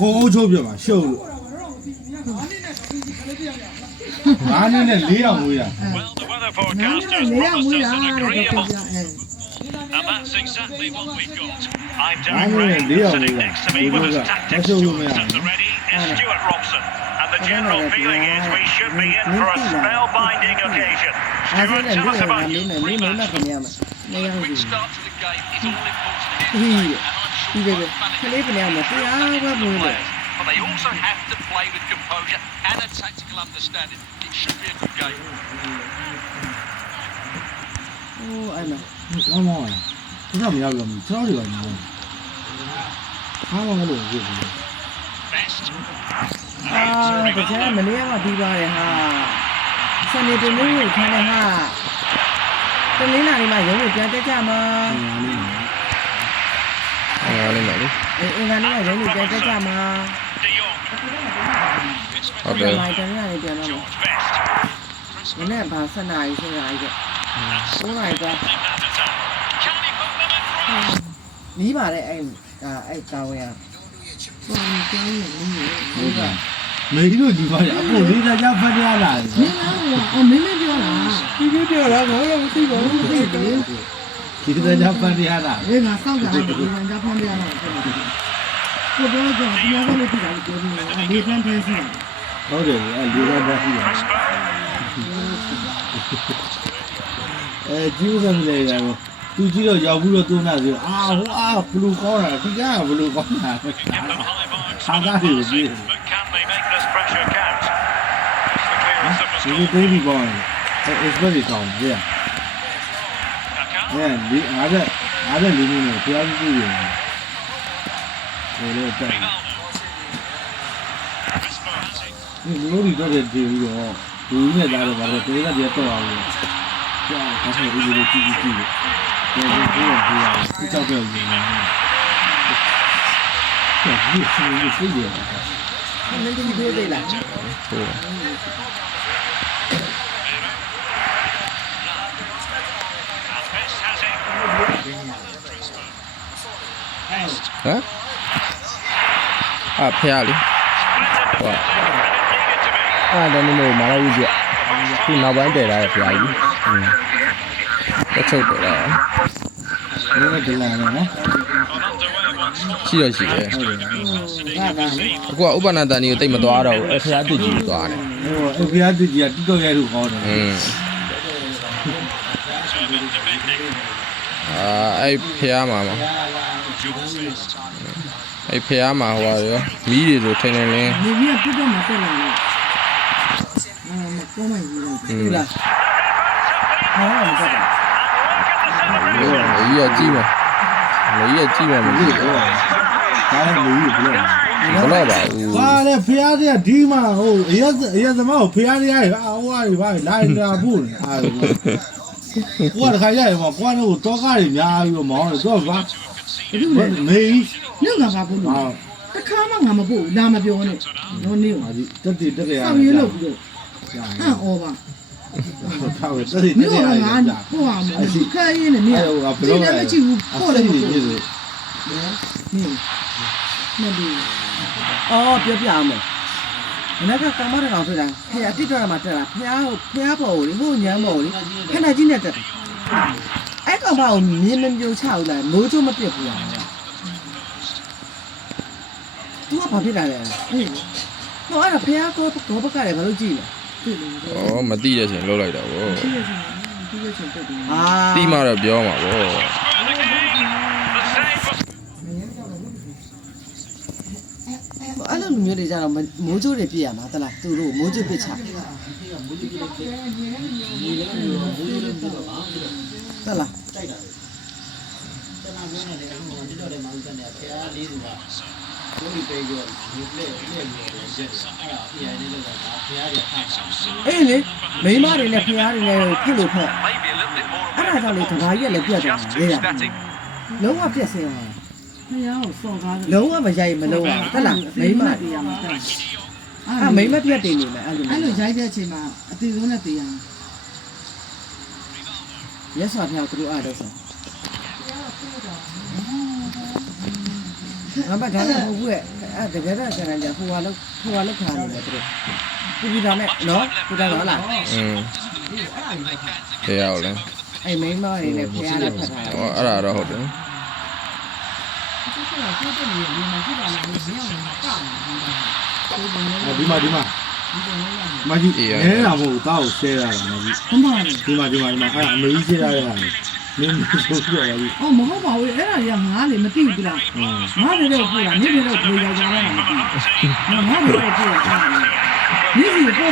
好钞票嘛，小路。哪年的李阳伟啊？ Well, the weather နား forecasters နဲ့ရ promised မွေး us တာ an တဲ့ agreeable, ပြောပြ and that's exactly what we've got. I'm I Derek know Ray, Leo sitting Leo. next to me with his tactics tools at the ready is Stuart Robson. And the general feeling is we should be in for a spellbinding occasion. အဲ့ဒါ Stuart, နဲ့ tell us about မ you. င်းနဲ့မင်းနဲ့ခင်ဗျာမနေရဘူး Start to the game is all important. ဟီးဒီကခလေးကလည်းမတရားဘာမလို့လဲ But they also have to play with composure and a tactical understanding. It should be a good game. ဟိုအဲ့နော် 我妈呀，不知道没有了，知道这个没有？他们那种就是。 Best. အာတခြားမနေ့ကပြီးပါတယ်ဟာစနေတနေ့ကိုခန်းတယ်ဟာတနင်္လာနေ့မှာရုံးကိုပြန်တက်ကြမှာ အားလေးမလေး အင်္ဂါနေ့ကရုံးကိုပြန်တက်ကြမှာ De Jong. ဟုတ်တယ် မိုင်တနင်္လာနေ့ပြန်တော့ George Best. မနေ့ကဘာဆက်နာရီဆက်နာရီက9နာရီက Can he put them in front? နီးပါတယ်အဲ့တာဝန်ရဘာမှပြောနေဘူးက 没有地方呀，我离他家搬家了。 မင်းလားဟိုမင်းမပြောလား 你别掉了，我也不知道。离他家搬家了。 ဘယ်မှာစောက်တာလဲဒီမှာဖမ်းပြရတာကိုပြောကြတယ်ဒီမှာလည်းပြတာပြောနေတယ်လေဖမ်းဖမ်းစီ 好的，离他家去了。 基本上是这样的。都知道要不了多那就不录好了，这家不录好了。 Give them high vibes 他 from 那 that 有 passing, 劲。 but can they make this pressure count? The clearance that was 你 called. 对地方，it's very strong，对呀。 Kaka. 你俺这里面呢，不要是这个。我这在。 Ronaldo. Esposito. 你老里这边丢哟，丢那家的，完了，丢那边多少个？这样，还是一直记。这不一样，不照标准了。这越上越费劲。 မင်းတို့ပြောသေးလား ဟုတ် And Best has it. ဟမ်ဖះလေး Splendid defending, and it needed to be. အဲ့ဒါနေမို့မာလာဦးကြီးခုနောက်ပိုင်းတည်လာတဲ့ဖះကြီးတက်ချုပ်တယ်လား 你那得来了吗？ On underway once more. ရှိတော့ရှိတယ် ငါကလည်း အခုကဥပနာတန်ကြီးကိုတိတ်မသွားတော့ဘူးဖះတစ်ကြီးသွားတယ် 我不要自己啊，地道也都好的。 Determined defending. အဲ့ဖះမှာ George Best. အဲ့ဖះမှာဟိုရောမီးတွေဆိုထိန်နေလင်း ဒီကပြတ်မှာတက်လာတယ်မကောင်းမှယူလိုက်ပြီလားဟာမတက်တာ ကြီးရကြည့်မယ်မကြီးရကြည့်မယ်မကြည့်ဘူး 咱也没有不了。 ဘလို့ပါဘူး 哇嘞，培养的地嘛，哦，也怎么培养的呀？我来这不呢？哎，我这看见嘛，关着我早干的面有忙的，做饭 To have conceded. ဘာလို့လဲ 没 ညငါဘာဘူးလဲ 啊， တခါမှငါမပို့လာမပြောနဲ့တော့နေ 这个呀 စောက်ရလို့ပြီးတော့ဟန်အော်ပါ 他会这 မြို့ 个 ကငါ 呀， ပို့အောင်ခဲရင်းနဲ့နေ 哎呦，我不 ဒီ 知道 လည်း 哎， မကြည့်ဘူးပို့တယ်မပို့ 意思。 နေဒီအော်ပြောပြအောင်မယ်မနက်ကကမ္ဘာတော်ဆိုတာဖះတိတော်မှာတက်တာဖះပေါ်ကိုဟိုညမ်းပေါ်ကိုခဏကြီးနဲ့တက်အဲ့ကောင်မကိုမြင်းမမျိုးချဘူးလားမိုးချိုးမပြစ်ဘူးလားသူကဘာဖြစ်လာလဲဟေးတော့အဲ့ဒါဖះကိုဘက်ကလည်းဘာလို့ကြည့်လဲ ဩမသိရရှင်လှုပ်လိုက်တော့ဗော အာ တီးမှတော့ပြောမှာဗော Squared again. The save was အဲ့လိုမျိုးတွေကြတော့မိုးချိုးတွေပြည့်ရမှာတလားသူတို့မိုးချိုးပြစ်ချတလား အေးလေမိမတွေနဲ့ဖျားတွေနဲ့ဖြစ်လို့ဖက် Maybe a little bit more အဲ့ဒါကြောင့်လေကဘာကြီးကလည်းပြတ်သွား just တယ် too လေ static. လုံးဝပြတ်စင်းသွား ဖះကိုစော်ကားတယ် လုံးဝမရိုက်မလုံးဝဟုတ်လားမိမ တေးရမှာတက် အဲ့မိမပြတ်တင်နေမယ်အဲ့လို အဲ့လိုရိုက်တဲ့အချိန်မှာအတီဆုံးနဲ့တေးရမှာ ရက်စွာဖျားသူတို့အားတော့ဆို ဖ ငါမထားတဲ့ဟုတ်ဘူးအဲ့တကယ်တော့ဆန္ဒကြဟိုဟာလောက်ခါနေတယ်သူတို့ပြည်သားနဲ့နော်ပြည်သားတော့လား တရားဟုတ်လဲ အဲ့မိန်းမတွေနဲ့ဖះနဲ့ဖတ်ထားတယ် ဟောအဲ့ဒါတော့ဟုတ်တယ် ဒီမှာမကြီးနဲတာမဟုတ်တောက်ဆဲရတာမကြီး ဘမလေး ဒီမှာအဲ့အမေကြီးဆဲရတဲ့ဟာနင်းဆိုပြရပြီ အော်မဟုတ်ပါဘူးအဲ့ဒါကြီးငါလေမသိဘူးလားငါလည်းတော့ပြောတာနေလည်းတော့ပြေးရောက်ကြတာမသိဘူးငါလည်းတော့ပြောတာနေစီပို့